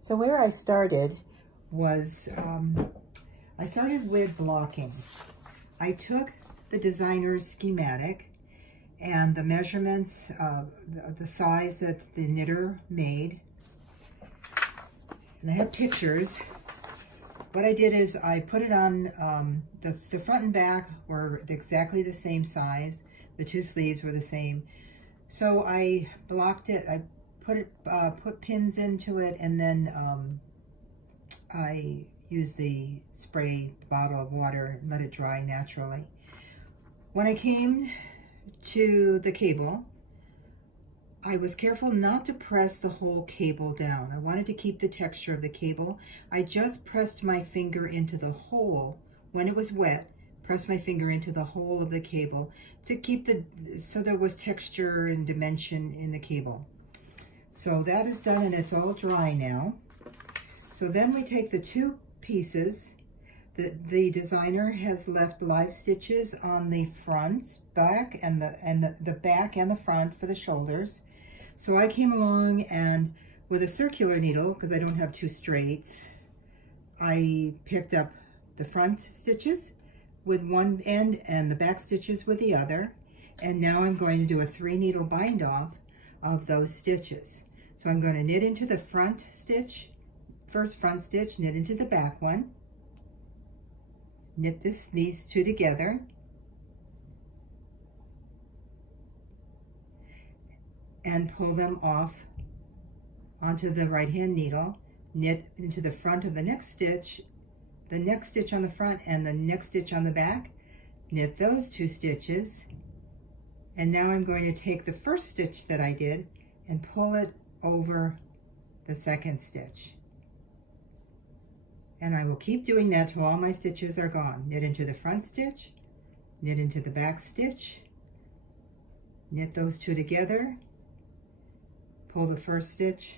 So where I started was, I started with blocking. I took the designer's schematic and the measurements, the size that the knitter made. And I have pictures. What I did is I put it on, the front and back were exactly the same size. The two sleeves were the same. So I blocked it, I put pins into it, and then I used the spray bottle of water and let it dry naturally. When I came to the cable, I was careful not to press the whole cable down. I wanted to keep the texture of the cable. I just pressed my finger into the hole when it was wet, pressed my finger into the hole of the cable to keep so there was texture and dimension in the cable. So that is done and it's all dry now. So then we take the two pieces. The designer has left live stitches on the front, back, and the back and the front for the shoulders. So I came along and with a circular needle, because I don't have two straights, I picked up the front stitches with one end and the back stitches with the other. And now I'm going to do a 3 needle bind off of those stitches. So I'm going to knit into the front stitch, first front stitch, knit into the back one, knit these two together, and pull them off onto the right hand needle, knit into the front of the next stitch on the front and the next stitch on the back, knit those 2 stitches, and now I'm going to take the first stitch that I did and pull it over the second stitch. And I will keep doing that till all my stitches are gone. Knit into the front stitch, knit into the back stitch, knit those 2 together, pull the first stitch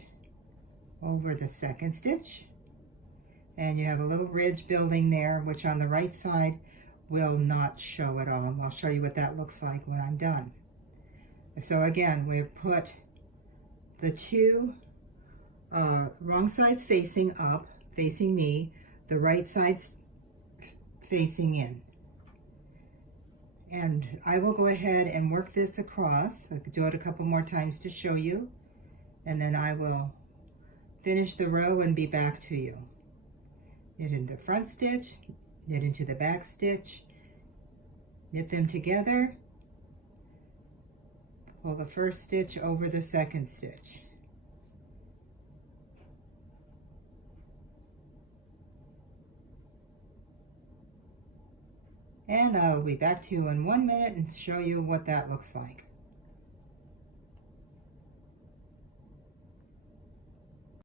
over the second stitch, and you have a little ridge building there, which on the right side will not show at all. And I'll show you what that looks like when I'm done. So again, we've put the 2 wrong sides facing up, facing me, the right side's facing in. And I will go ahead and work this across. I could do it a couple more times to show you, and then I will finish the row and be back to you. Knit into the front stitch, knit into the back stitch, knit them together, pull the first stitch over the second stitch. And I'll be back to you in 1 minute and show you what that looks like.